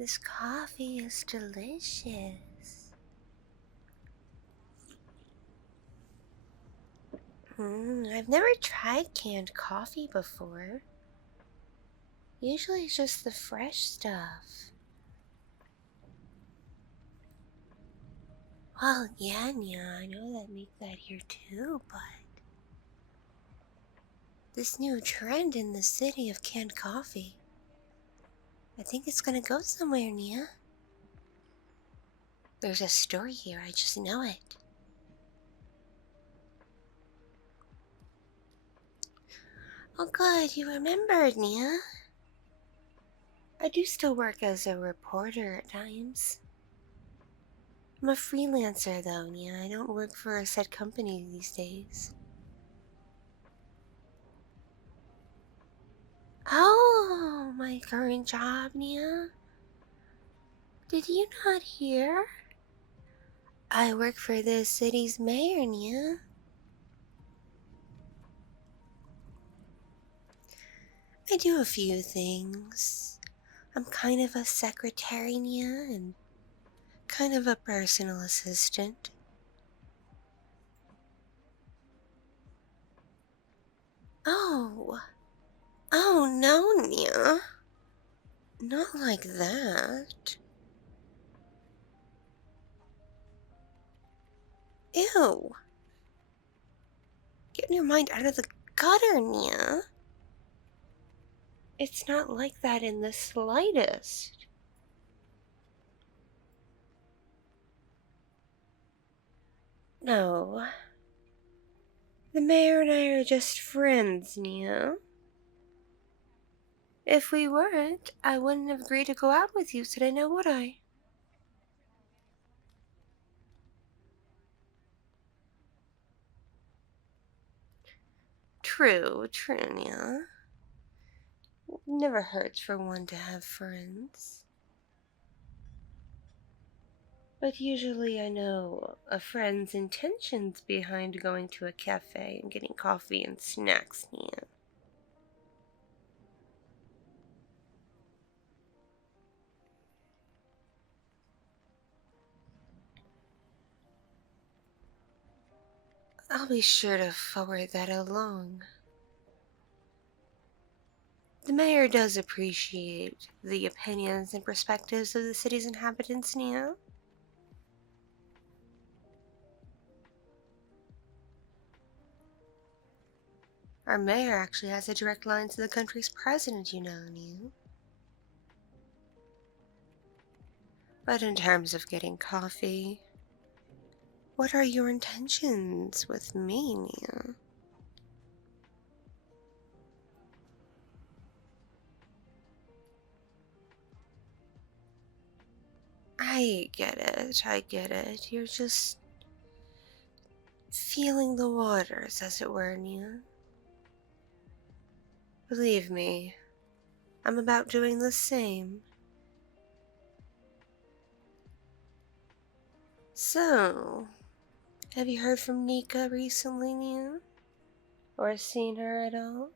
This coffee is delicious. I've never tried canned coffee before. Usually it's just the fresh stuff. Well, yeah, I know that make that here too, but this new trend in the city of canned coffee, I think it's gonna go somewhere, Nia. There's a story here, I just know it. Oh good, you remembered, Nia. I do still work as a reporter at times. I'm a freelancer though, Nia. I don't work for a set company these days. Oh, my current job, Nia? Did you not hear? I work for the city's mayor, Nia. I do a few things. I'm kind of a secretary, Nia, and kind of a personal assistant. Oh. Oh, no, Nia. Not like that. Ew. Get your mind out of the gutter, Nia. It's not like that in the slightest. No. The mayor and I are just friends, Nia. If we weren't, I wouldn't have agreed to go out with you today, now would I? True, Nia. Never hurts for one to have friends. But usually I know a friend's intentions behind going to a cafe and getting coffee and snacks, Nia. I'll be sure to forward that along. The mayor does appreciate the opinions and perspectives of the city's inhabitants, Nia. Our mayor actually has a direct line to the country's president, Nia. But in terms of getting coffee, what are your intentions with me, Nia? I get it. You're just feeling the waters, as it were, Nia. Believe me, I'm about doing the same. So, have you heard from Nika recently, Nia? Or seen her at all?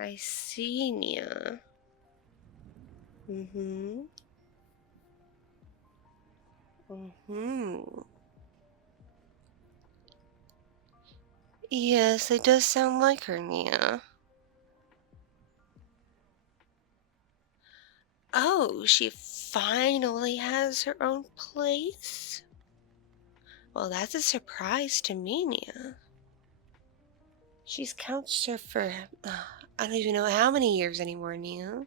I see, Nia. Mm-hmm. Mm-hmm. Yes, it does sound like her, Nia. Oh, she finally has her own place? Well, that's a surprise to me, Nia. She's couch surfed for, I don't even know how many years anymore, Nia.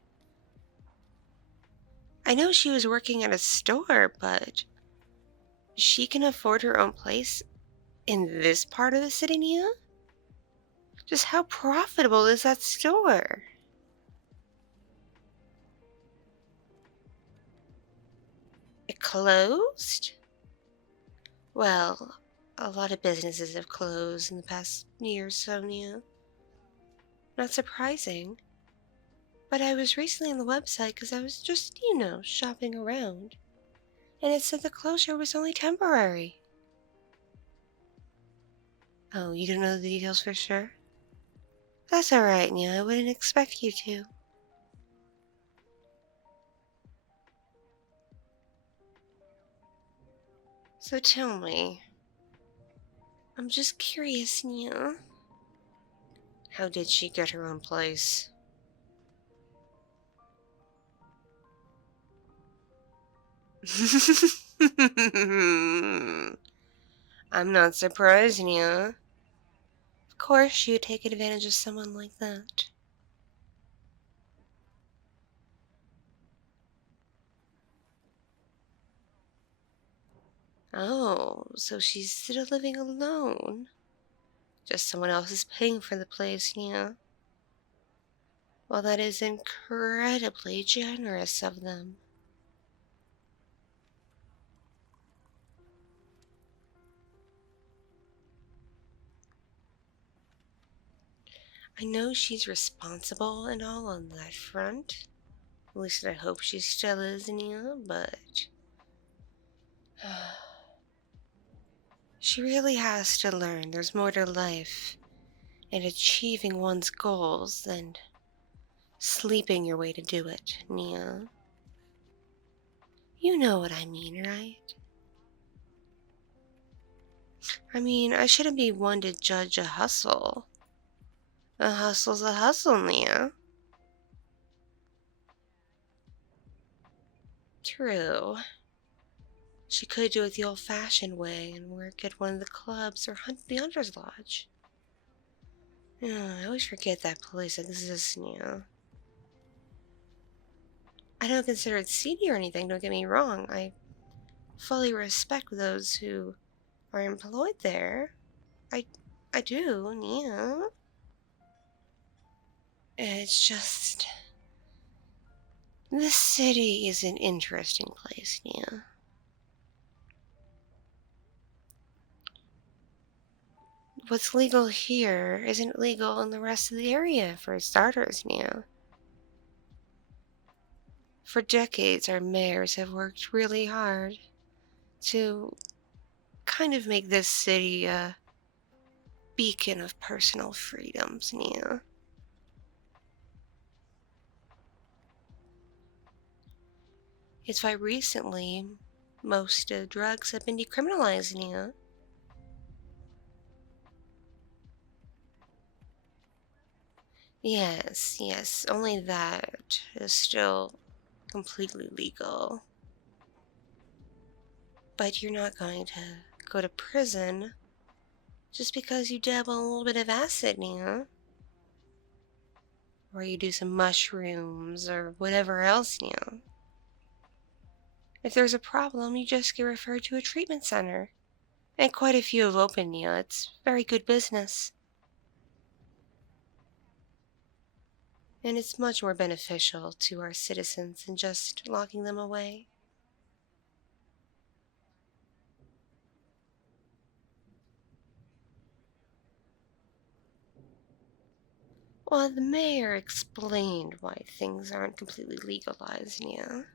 I know she was working at a store, but she can afford her own place in this part of the city, Nia? Just how profitable is that store? It closed? Well, a lot of businesses have closed in the past year or so, Nia. Not surprising. But I was recently on the website because I was just, shopping around. And it said the closure was only temporary. Oh, you don't know the details for sure? That's alright, Nia. I wouldn't expect you to. So tell me, I'm just curious, Nia. How did she get her own place? I'm not surprised, Nia. Of course you'd take advantage of someone like that. Oh, so she's still living alone. Just someone else is paying for the place, Nia. Well, that is incredibly generous of them. I know she's responsible and all on that front. At least I hope she still is, Nia, but she really has to learn there's more to life and achieving one's goals than sleeping your way to do it, Nia. You know what I mean, right? I mean, I shouldn't be one to judge a hustle. A hustle's a hustle, Nia. True. She could do it the old-fashioned way and work at one of the clubs or hunt the Hunter's Lodge. I always forget that place exists, Nia. I don't consider it seedy or anything, don't get me wrong. I fully respect those who are employed there. I I do, Nia. It's just this city is an interesting place, Nia. What's legal here isn't legal in the rest of the area, for starters, Nia. For decades, our mayors have worked really hard to kind of make this city a beacon of personal freedoms, Nia. It's why recently most drugs have been decriminalized, Nia. Yes, yes, only that is still completely legal. But you're not going to go to prison just because you dabble a little bit of acid, Nia. Or you do some mushrooms or whatever else, Nia. If there's a problem, you just get referred to a treatment center. And quite a few have opened, Nia. It's very good business. And it's much more beneficial to our citizens than just locking them away. Well, the mayor explained why things aren't completely legalized, Nia.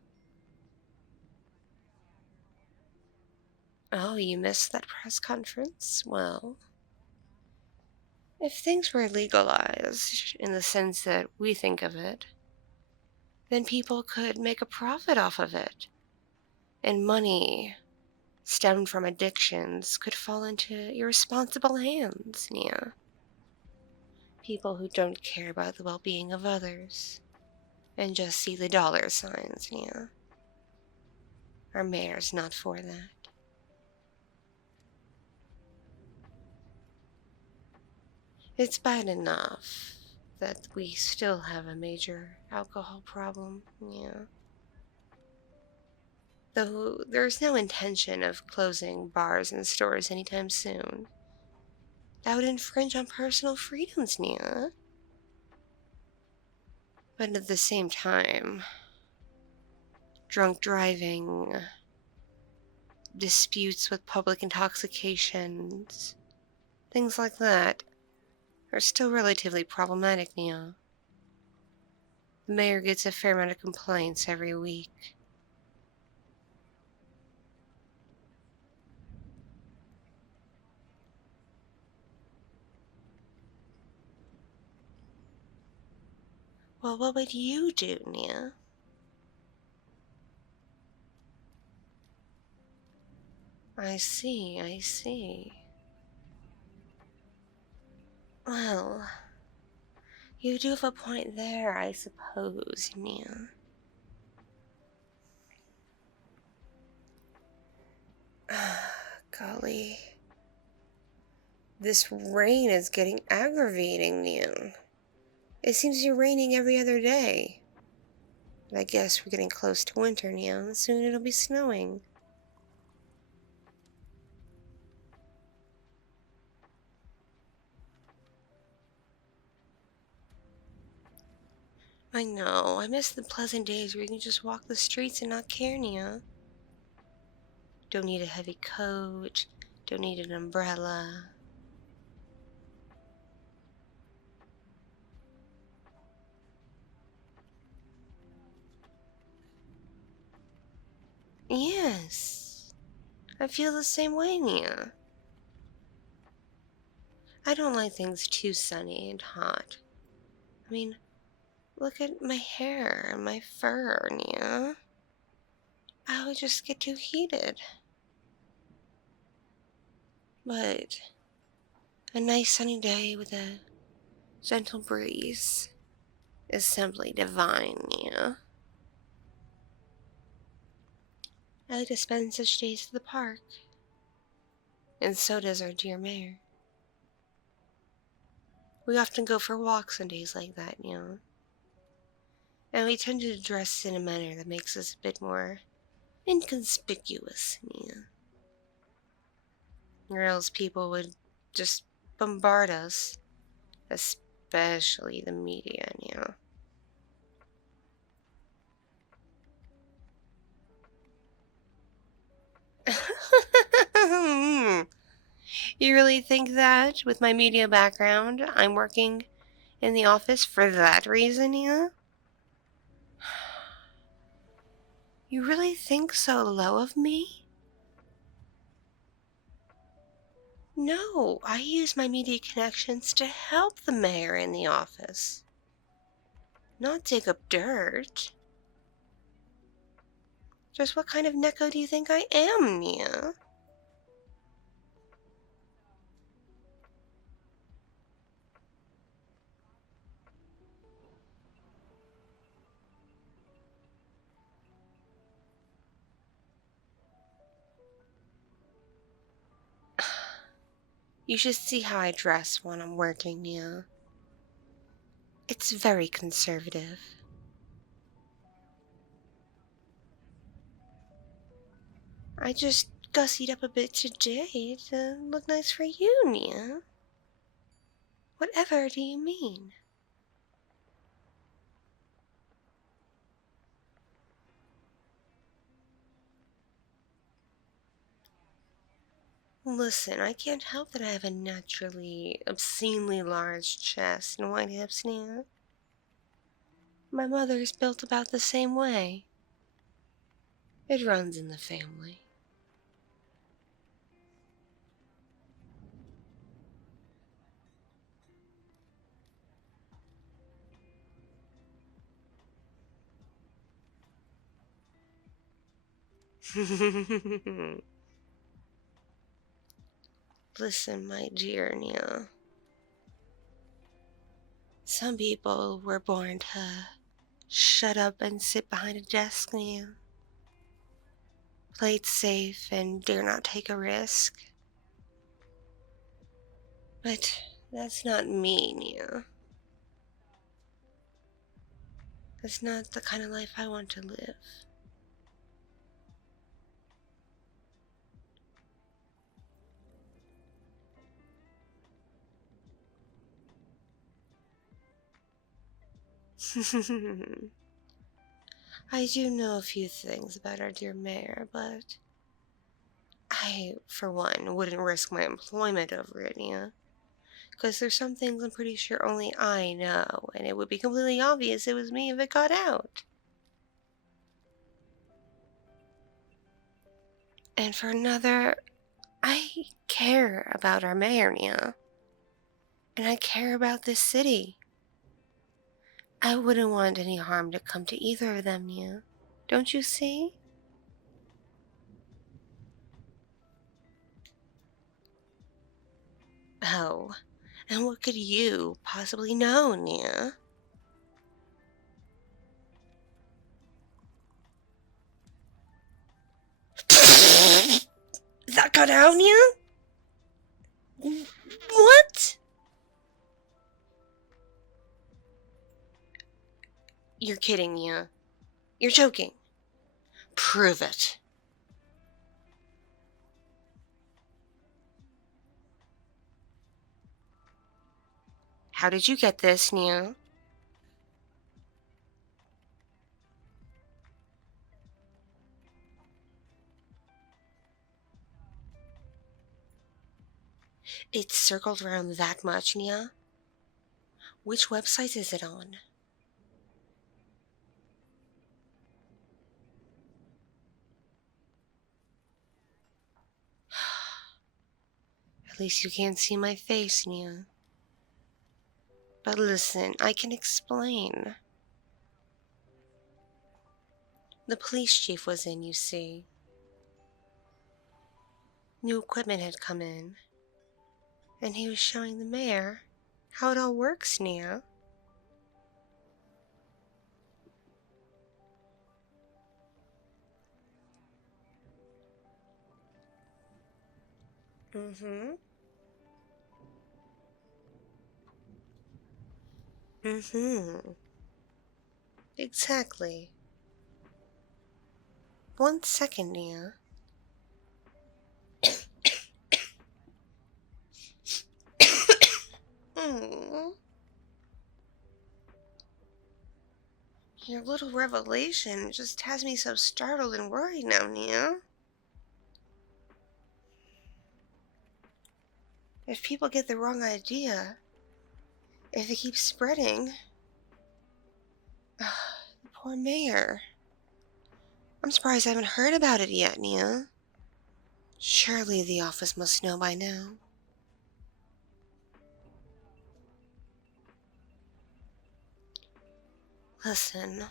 Oh, you missed that press conference? Well, if things were legalized in the sense that we think of it, then people could make a profit off of it. And money stemmed from addictions could fall into irresponsible hands, Nia. People who don't care about the well-being of others and just see the dollar signs, Nia. Our mayor's not for that. It's bad enough that we still have a major alcohol problem, yeah. Though there's no intention of closing bars and stores anytime soon. That would infringe on personal freedoms, Nia. But at the same time, drunk driving, disputes with public intoxications, things like that are still relatively problematic, Nia. The mayor gets a fair amount of complaints every week. Well, what would you do, Nia? I see, I see. Well, you do have a point there, I suppose, Nia. Golly. This rain is getting aggravating, Nia. It seems to be raining every other day. But I guess we're getting close to winter, Nia. Soon it'll be snowing. I know. I miss the pleasant days where you can just walk the streets and not care, Nia. Don't need a heavy coat. Don't need an umbrella. Yes. I feel the same way, Nia. I don't like things too sunny and hot. I mean, look at my hair and my fur, Nia. I would just get too heated. But a nice sunny day with a gentle breeze is simply divine, Nia. I like to spend such days at the park. And so does our dear mayor. We often go for walks on days like that, Nia. And we tend to dress in a manner that makes us a bit more inconspicuous, Nia. Or else people would just bombard us, especially the media, Nia. You really think that, with my media background, I'm working in the office for that reason, Nia? You really think so low of me? No, I use my media connections to help the mayor in the office, not dig up dirt. Just what kind of Neko do you think I am, Nia? You should see how I dress when I'm working, Nia. It's very conservative. I just gussied up a bit today to look nice for you, Nia. Whatever do you mean? Listen, I can't help that I have a naturally obscenely large chest and wide hips, Nia. My mother's built about the same way. It runs in the family. Listen, my dear Nia. Some people were born to shut up and sit behind a desk, Nia. Play it safe and dare not take a risk. But that's not me, Nia. That's not the kind of life I want to live. I do know a few things about our dear mayor, but I, for one, wouldn't risk my employment over it, Nia. Because there's some things I'm pretty sure only I know, and it would be completely obvious it was me if it got out. And for another, I care about our mayor, Nia. And I care about this city. I wouldn't want any harm to come to either of them, Nia. Don't you see? Oh, and what could you possibly know, Nia? That got out, Nia? What? You're kidding, Nia. You're joking. Prove it. How did you get this, Nia? It's circled around that much, Nia? Which website is it on? At least you can't see my face, Nia. But listen, I can explain. The police chief was in, you see. New equipment had come in. And he was showing the mayor how it all works, Nia. Mm-hmm. Mm-hmm. Exactly. 1 second, Nia. Mm. Your little revelation just has me so startled and worried now, Nia. If people get the wrong idea, if it keeps spreading, the poor mayor. I'm surprised I haven't heard about it yet, Nia. Surely the office must know by now. Listen,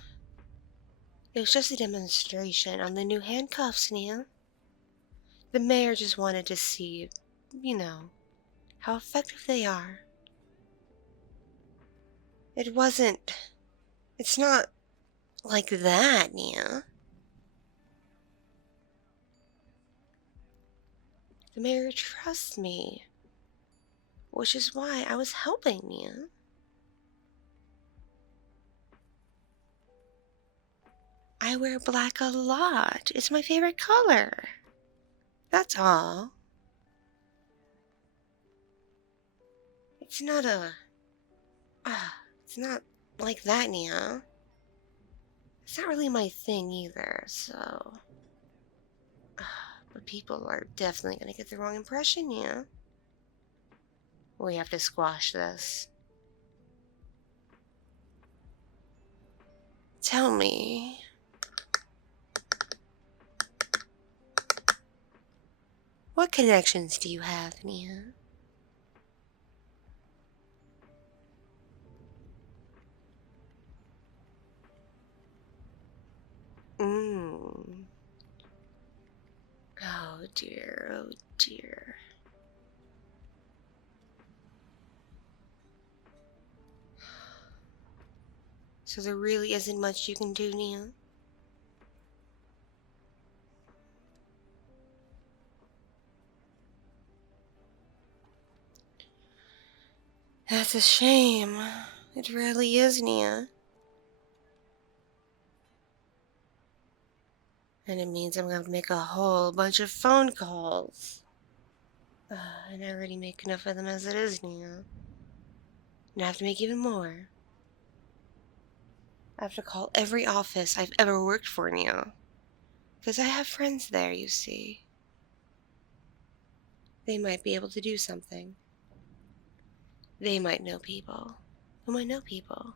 it was just a demonstration on the new handcuffs, Nia. The mayor just wanted to see, you know, how effective they are. It's not like that, Nia. The mayor trusts me, which is why I was helping Nia. I wear black a lot. It's my favorite color. That's all. It's not it's not like that, Nia. It's not really my thing either, so. But people are definitely gonna get the wrong impression, Nia. We have to squash this. Tell me. What connections do you have, Nia? Mmm. Oh dear, oh dear. So there really isn't much you can do, Nia? That's a shame. It really is, Nia. And it means I'm gonna have to make a whole bunch of phone calls. And I already make enough of them as it is, Nia. And I have to make even more. I have to call every office I've ever worked for, Nia. Because I have friends there, you see. They might be able to do something. They might know people who might know people.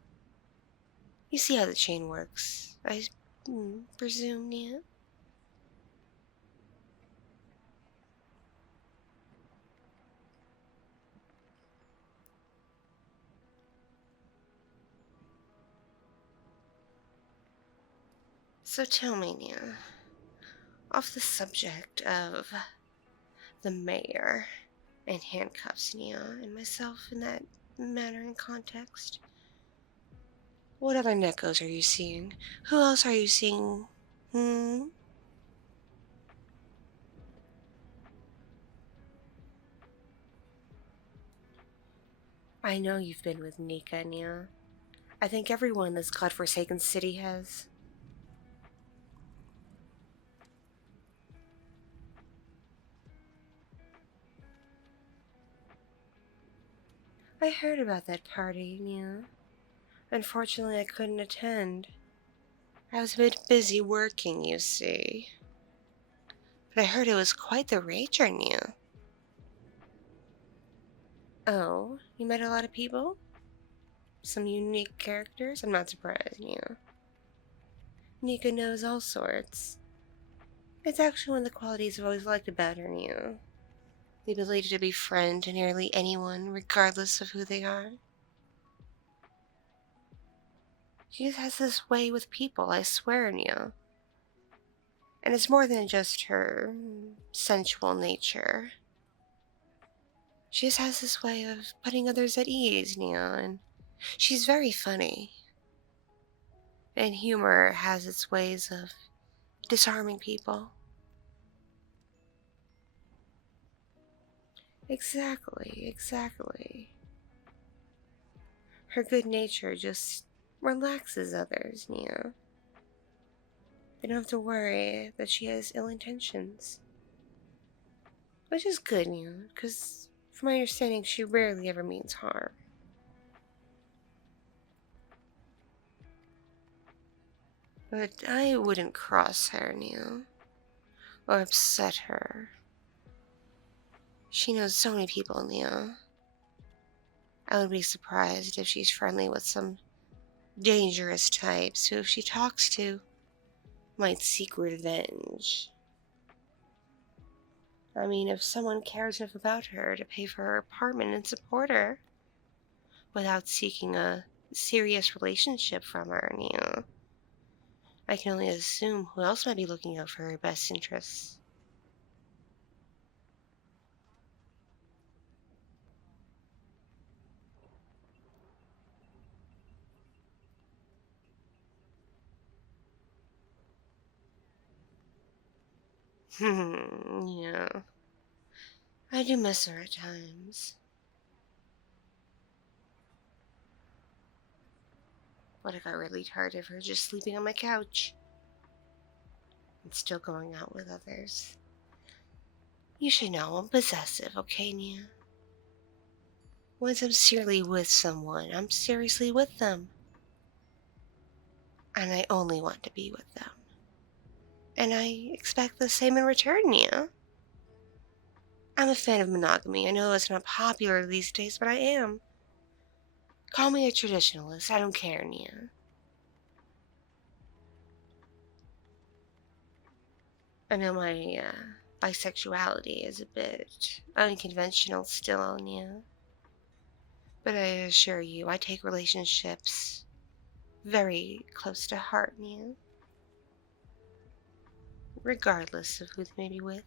You see how the chain works, I presume, Nia? So tell me, Nia, off the subject of the mayor and handcuffs, Nia, and myself in that manner and context, what other Nekos are you seeing? Who else are you seeing? Hmm? I know you've been with Nika, Nia. I think everyone in this godforsaken city has. I heard about that party, Nia. Unfortunately, I couldn't attend. I was a bit busy working, you see. But I heard it was quite the rager, Nia. Oh, you met a lot of people? Some unique characters? I'm not surprised, Nia. Nika knows all sorts. It's actually one of the qualities I've always liked about her, Nia. The ability to befriend nearly anyone, regardless of who they are. She just has this way with people, I swear, Nia. And it's more than just her sensual nature. She just has this way of putting others at ease, Nia, and she's very funny. And humor has its ways of disarming people. Exactly, exactly. Her good nature just relaxes others, Nia. They don't have to worry that she has ill intentions. Which is good, Nia, because from my understanding, she rarely ever means harm. But I wouldn't cross her, Nia, or upset her. She knows so many people, Nia. I would be surprised if she's friendly with some dangerous types who, if she talks to, might seek revenge. I mean, if someone cares enough about her to pay for her apartment and support her without seeking a serious relationship from her, Nia, I can only assume who else might be looking out for her best interests. Yeah. I do miss her at times. But I got really tired of her just sleeping on my couch and still going out with others. You should know I'm possessive, okay, Nia? Once I'm seriously with someone, I'm seriously with them. And I only want to be with them. And I expect the same in return, Nia. I'm a fan of monogamy. I know it's not popular these days, but I am. Call me a traditionalist. I don't care, Nia. I know my bisexuality is a bit unconventional still, Nia. But I assure you, I take relationships very close to heart, Nia. Regardless of who they may be with.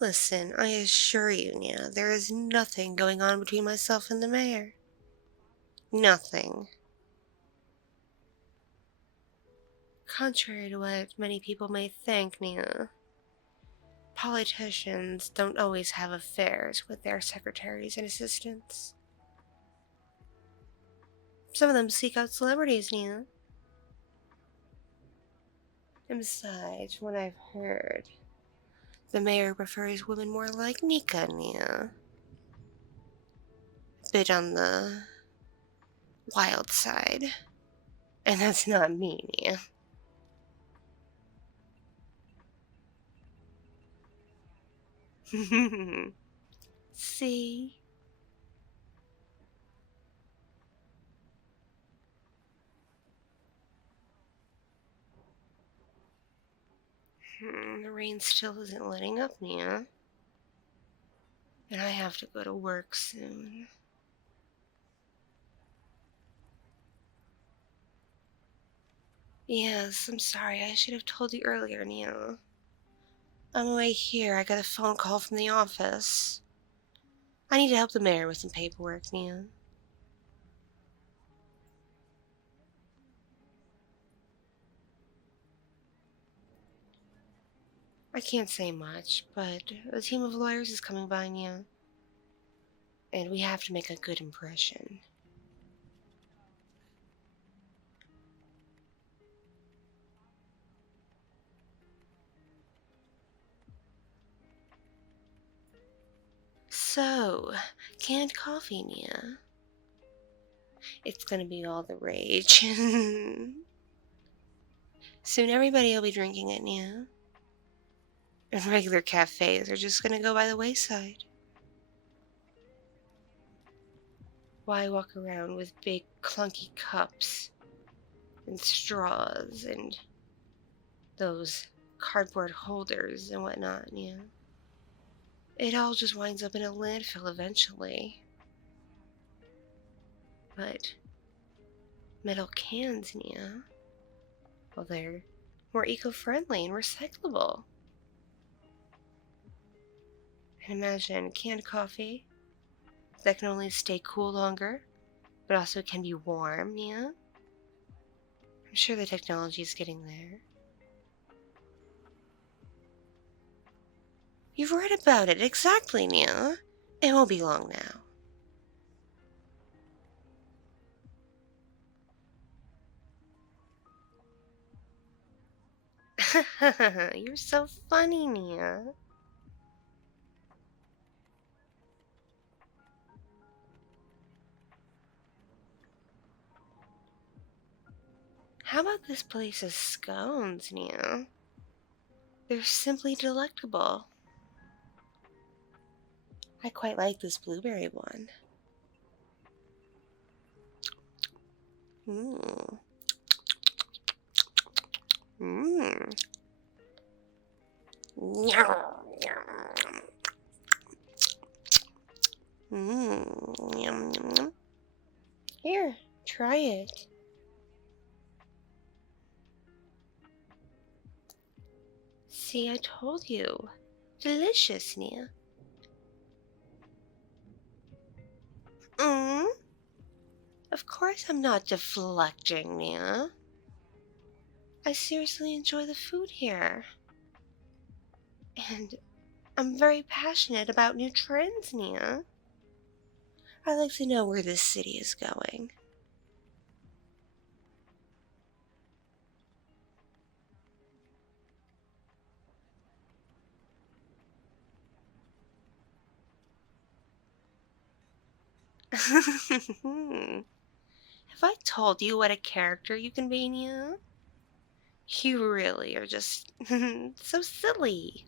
Listen, I assure you, Nia, there is nothing going on between myself and the mayor. Nothing. Contrary to what many people may think, Nia, politicians don't always have affairs with their secretaries and assistants. Some of them seek out celebrities, Nia. And besides, from what I've heard, the mayor prefers women more like Nika, Nia. A bit on the wild side. And that's not me, Nia. See? The rain still isn't letting up, Nia. And I have to go to work soon. Yes, I'm sorry. I should have told you earlier, Nia. On my way here, I got a phone call from the office. I need to help the mayor with some paperwork, Nia. I can't say much, but a team of lawyers is coming by, Nia. And we have to make a good impression. So, canned coffee, Nia. It's gonna be all the rage. Soon everybody will be drinking it, Nia. And regular cafes are just gonna go by the wayside. Why walk around with big clunky cups and straws and those cardboard holders and whatnot, Nia? It all just winds up in a landfill eventually. But metal cans, Nia, well, they're more eco-friendly and recyclable. And imagine canned coffee that can only stay cool longer, but also can be warm, Nia. I'm sure the technology is getting there. You've read about it, exactly, Nia. It won't be long now. You're so funny, Nia. How about this place's scones, Nia? They're simply delectable. I quite like this blueberry one. Mmm. Mmm. Yum. Mmm. Yum, yum, yum. Here, try it. See, I told you. Delicious, Nia. Mm? Of course I'm not deflecting, Nia. I seriously enjoy the food here. And I'm very passionate about new trends, Nia. I like to know where this city is going. Have I told you what a character you can be, Nia? You really are just so silly.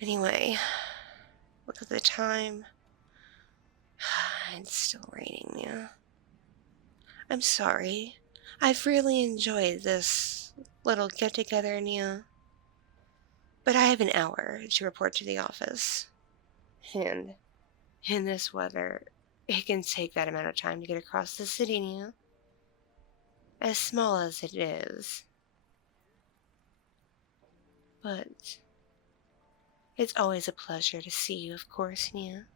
Anyway, look at the time. It's still raining, Nia. I'm sorry. I've really enjoyed this little get together, Nia. But I have an hour to report to the office. And in this weather, it can take that amount of time to get across the city, Nia. As small as it is. But it's always a pleasure to see you, of course, Nia.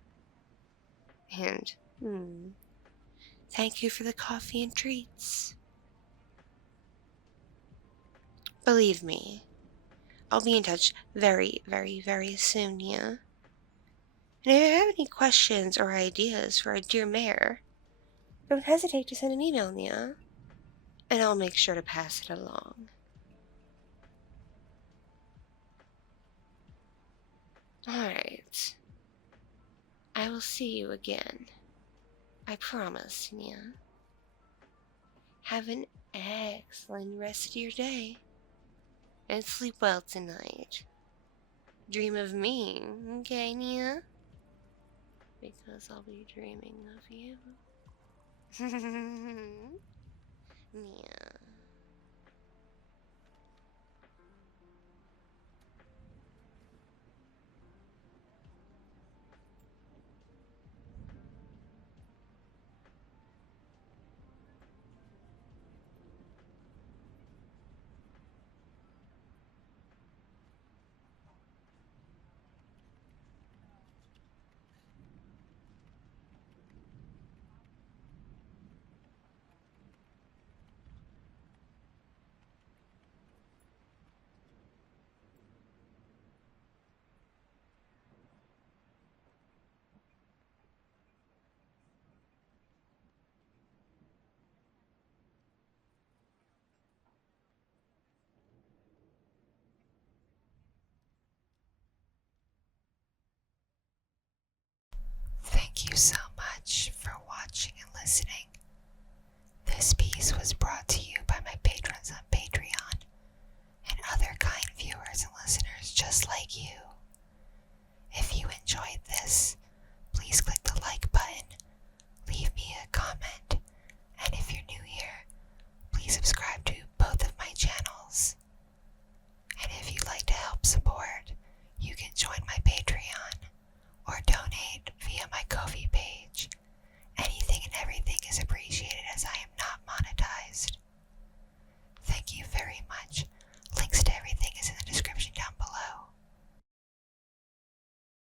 And, thank you for the coffee and treats. Believe me, I'll be in touch very, very, very soon, Nia. And if you have any questions or ideas for our dear mayor, don't hesitate to send an email, Nia. And I'll make sure to pass it along. Alright. I will see you again. I promise, Nia. Have an excellent rest of your day. And sleep well tonight. Dream of me, okay, Nia? Because I'll be dreaming of you. Yeah. Thank you so much for watching and listening. This piece was brought to you by my patrons on Patreon and other kind viewers and listeners just like you. If you enjoyed this,